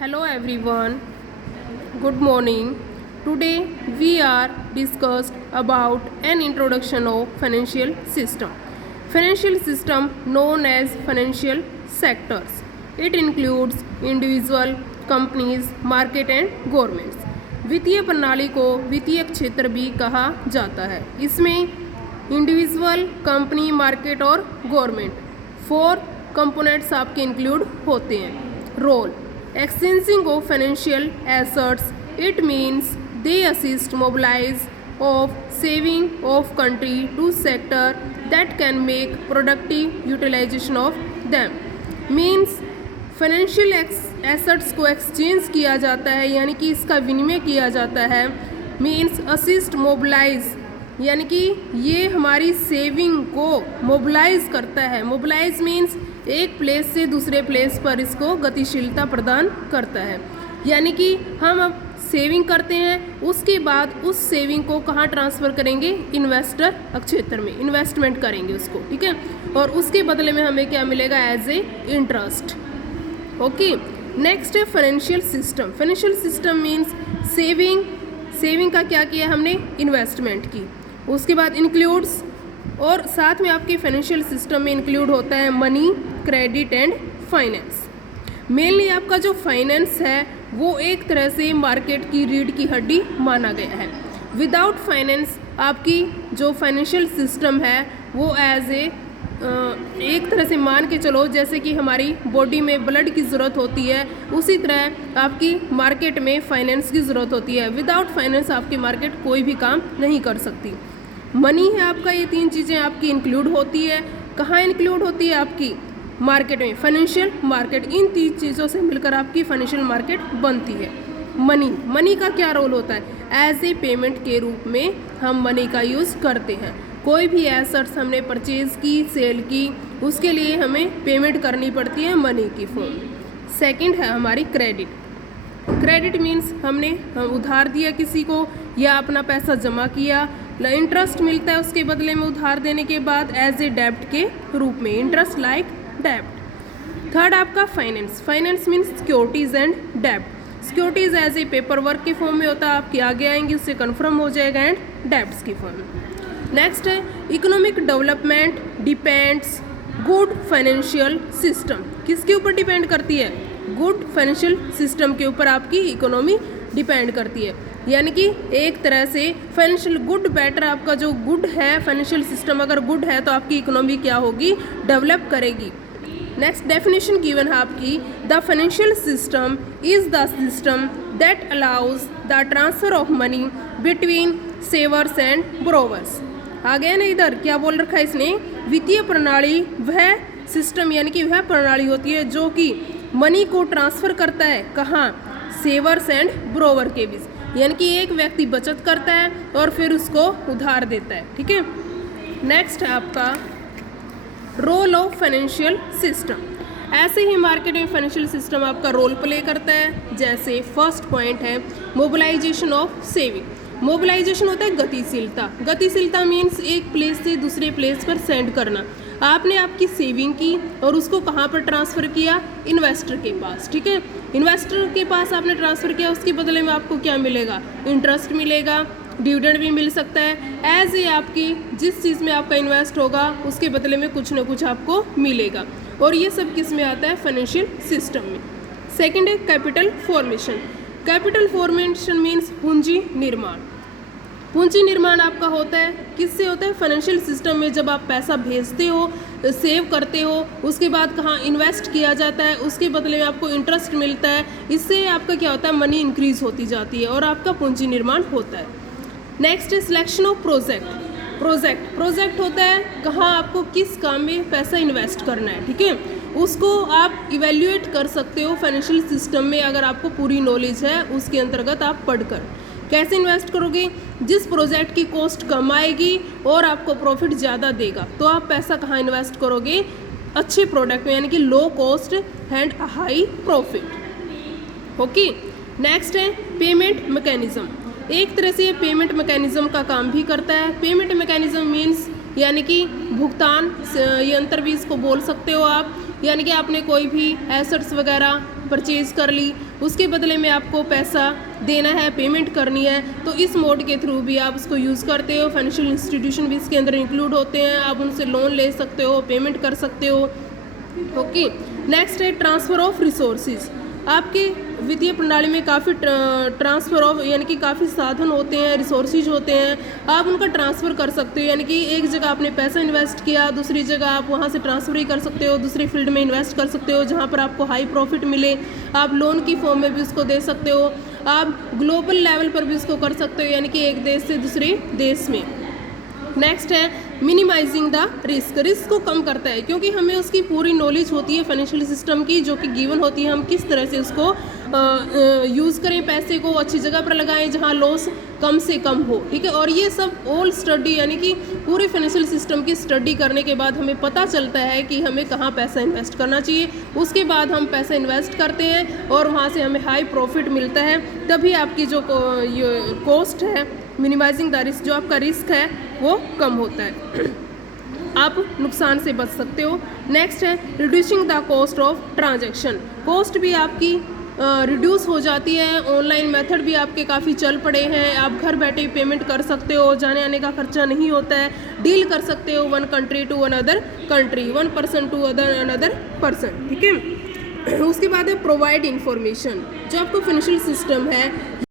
Hello everyone, good morning. Today we are discussed about an introduction of financial system. Financial system known as financial sectors. It includes individual, companies, market and governments. वित्तीय प्रणाली को वित्तीय क्षेत्र भी कहा जाता है. इसमें इंडिविजुअल, कंपनी, मार्केट और गवर्नमेंट 4 कंपोनेंट्स आपके इंक्लूड होते हैं. Role exchanging of financial assets, it means they assist mobilize of saving of country to sector that can make productive utilization of them. Means financial assets को exchange किया जाता है, यानी कि इसका विनिमय किया जाता है. मीन्स असिस्ट मोबिलाइज, यानी कि ये हमारी सेविंग को मोबिलाइज करता है. मोबिलाइज मीन्स एक प्लेस से दूसरे प्लेस पर इसको गतिशीलता प्रदान करता है. यानी कि हम अब सेविंग करते हैं, उसके बाद उस सेविंग को कहाँ ट्रांसफ़र करेंगे? इन्वेस्टर क्षेत्र में इन्वेस्टमेंट करेंगे उसको, ठीक है. और उसके बदले में हमें क्या मिलेगा? As a interest. Okay. Next है financial system. Financial system means saving का क्या किया हमने? इन्वेस्टमेंट की. उसके बाद इंक्लूड्स, और साथ में आपके फाइनेंशियल सिस्टम में इंक्लूड होता है money, credit and finance. Mainly आपका जो फाइनेंस है वो एक तरह से मार्केट की रीढ़ की हड्डी माना गया है. विदाउट फाइनेंस आपकी जो फाइनेंशियल सिस्टम है वो एज ए एक तरह से मान के चलो, जैसे कि हमारी बॉडी में ब्लड की ज़रूरत होती है, उसी तरह आपकी मार्केट में फाइनेंस की ज़रूरत होती है. विदाउट फाइनेंस आपकी मार्केट कोई भी काम नहीं कर सकती. मनी है आपका, ये 3 चीज़ें आपकी इंक्लूड होती है. कहाँ इंक्लूड होती है? आपकी मार्केट में. फाइनेंशियल मार्केट, इन 3 चीज़ों से मिलकर आपकी फाइनेंशियल मार्केट बनती है. मनी का क्या रोल होता है? एज ए पेमेंट के रूप में हम मनी का यूज़ करते हैं. कोई भी एसेट्स हमने परचेज़ की, सेल की, उसके लिए हमें पेमेंट करनी पड़ती है मनी की फॉर्म में. सेकंड है हमारी क्रेडिट. क्रेडिट मीन्स हमने उधार दिया किसी को या अपना पैसा जमा किया, इंटरेस्ट मिलता है उसके बदले में उधार देने के बाद एज ए डेब्ट के रूप में. इंटरेस्ट लाइक डेब्ट. थर्ड आपका finance. Finance means securities and डेब्ट. Securities as a paper work के फॉर्म में होता है, आपके आगे आएंगे उससे कन्फर्म हो जाएगा, एंड डेब्ट्स की फॉर्म में. नेक्स्ट है economic development depends good financial system. किसके ऊपर डिपेंड करती है? गुड फाइनेंशियल सिस्टम के ऊपर आपकी इकोनॉमी डिपेंड करती है. यानी कि एक तरह से फाइनेंशियल गुड बेटर, आपका जो गुड है फाइनेंशियल सिस्टम अगर गुड है तो आपकी इकोनॉमी क्या होगी? डेवलप करेगी. नेक्स्ट डेफिनेशन गिवन है आपकी, the financial system is the system that allows the transfer of money between savers and borrowers. आ गया ना, इधर क्या बोल रखा है इसने? वित्तीय प्रणाली वह सिस्टम, यानी कि वह प्रणाली होती है जो कि मनी को ट्रांसफ़र करता है. कहाँ? सेवर्स एंड ब्रोवर के बीच. यानी कि एक व्यक्ति बचत करता है और फिर उसको उधार देता है, ठीक है. नेक्स्ट है आपका रोल ऑफ फाइनेंशियल सिस्टम. ऐसे ही मार्केट में फाइनेंशियल सिस्टम आपका रोल प्ले करता है. जैसे फर्स्ट पॉइंट है मोबिलाइजेशन ऑफ सेविंग. मोबिलाइजेशन होता है गतिशीलता. गतिशीलता मीन्स एक प्लेस से दूसरे प्लेस पर सेंड करना. आपने आपकी सेविंग की और उसको कहाँ पर ट्रांसफ़र किया? इन्वेस्टर के पास, ठीक है. इन्वेस्टर के पास आपने ट्रांसफ़र किया, उसके बदले में आपको क्या मिलेगा? इंटरेस्ट मिलेगा, डिविडेंड भी मिल सकता है. एज ए आपकी जिस चीज़ में आपका इन्वेस्ट होगा उसके बदले में कुछ ना कुछ आपको मिलेगा. और ये सब किस में आता है? फाइनेंशियल सिस्टम में. सेकेंड है capital formation. Capital formation means पूंजी निर्माण. पूंजी निर्माण आपका होता है, किससे होता है? फाइनेंशियल सिस्टम में जब आप पैसा भेजते हो, सेव करते हो, उसके बाद कहाँ इन्वेस्ट किया जाता है, उसके बदले में आपको इंटरेस्ट मिलता है. इससे आपका क्या होता है? मनी इंक्रीज होती जाती है और आपका पूंजी निर्माण होता है. नेक्स्ट है सिलेक्शन ऑफ प्रोजेक्ट होता है कहाँ आपको किस काम में पैसा इन्वेस्ट करना है, ठीक है. उसको आप इवेल्युएट कर सकते हो फाइनेंशियल सिस्टम में, अगर आपको पूरी नॉलेज है उसके अंतर्गत आप पढ़कर. कैसे इन्वेस्ट करोगे? जिस प्रोजेक्ट की कॉस्ट कम आएगी और आपको प्रॉफिट ज़्यादा देगा, तो आप पैसा कहाँ इन्वेस्ट करोगे? अच्छे प्रोडक्ट में, यानी कि low cost and high profit. Okay. Next है पेमेंट मैकेनिज्म. एक तरह से ये पेमेंट मैकेनिज्म का काम भी करता है. पेमेंट मैकेनिज्म मीन्स यानी कि भुगतान यंत्र भी इसको बोल सकते हो आप. यानी कि आपने कोई भी एसेट्स वगैरह परचेज कर ली, उसके बदले में आपको पैसा देना है, पेमेंट करनी है, तो इस मोड के थ्रू भी आप उसको यूज़ करते हो। फाइनेंशियल इंस्टीट्यूशन भी इसके अंदर इंक्लूड होते हैं, आप उनसे लोन ले सकते हो, पेमेंट कर सकते हो। ओके, नेक्स्ट है ट्रांसफ़र ऑफ रिसोर्सेज। आपके वित्तीय प्रणाली में काफ़ी ट्रांसफ़र ऑफ यानी कि काफ़ी साधन होते हैं, रिसोर्सेज होते हैं, आप उनका ट्रांसफ़र कर सकते हो। यानी कि एक जगह आपने पैसा इन्वेस्ट किया, दूसरी जगह आप वहाँ से ट्रांसफ़र ही कर सकते हो, दूसरी फील्ड में इन्वेस्ट कर सकते हो जहाँ पर आपको हाई प्रॉफिट मिले। आप लोन की फॉर्म में भी उसको दे सकते हो, आप ग्लोबल लेवल पर भी उसको कर सकते हो, यानी कि एक देश से दूसरे देश में। नेक्स्ट है मिनिमाइजिंग द रिस्क। रिस्क को कम करता है, क्योंकि हमें उसकी पूरी नॉलेज होती है फाइनेंशियल सिस्टम की, जो कि गिवन होती है। हम किस तरह से उसको यूज़ करें, पैसे को अच्छी जगह पर लगाएं जहां लॉस कम से कम हो, ठीक है। और ये सब ऑल स्टडी यानी कि पूरे फाइनेंशियल सिस्टम की स्टडी करने के बाद हमें पता चलता है कि हमें कहाँ पैसा इन्वेस्ट करना चाहिए। उसके बाद हम पैसा इन्वेस्ट करते हैं और वहाँ से हमें हाई प्रॉफिट मिलता है, तभी आपकी जो कॉस्ट है, मिनिमाइजिंग द रिस्क, जो आपका रिस्क है वो कम होता है, आप नुकसान से बच सकते हो। नेक्स्ट है reducing the cost of transaction. Cost भी आपकी रिड्यूस हो जाती है। ऑनलाइन मेथड भी आपके काफ़ी चल पड़े हैं, आप घर बैठे ही पेमेंट कर सकते हो, जाने आने का खर्चा नहीं होता है, डील कर सकते हो one country to another country, one person to another person, ठीक है। उसके बाद है प्रोवाइड इंफॉर्मेशन। जो आपका फाइनेंशियल सिस्टम है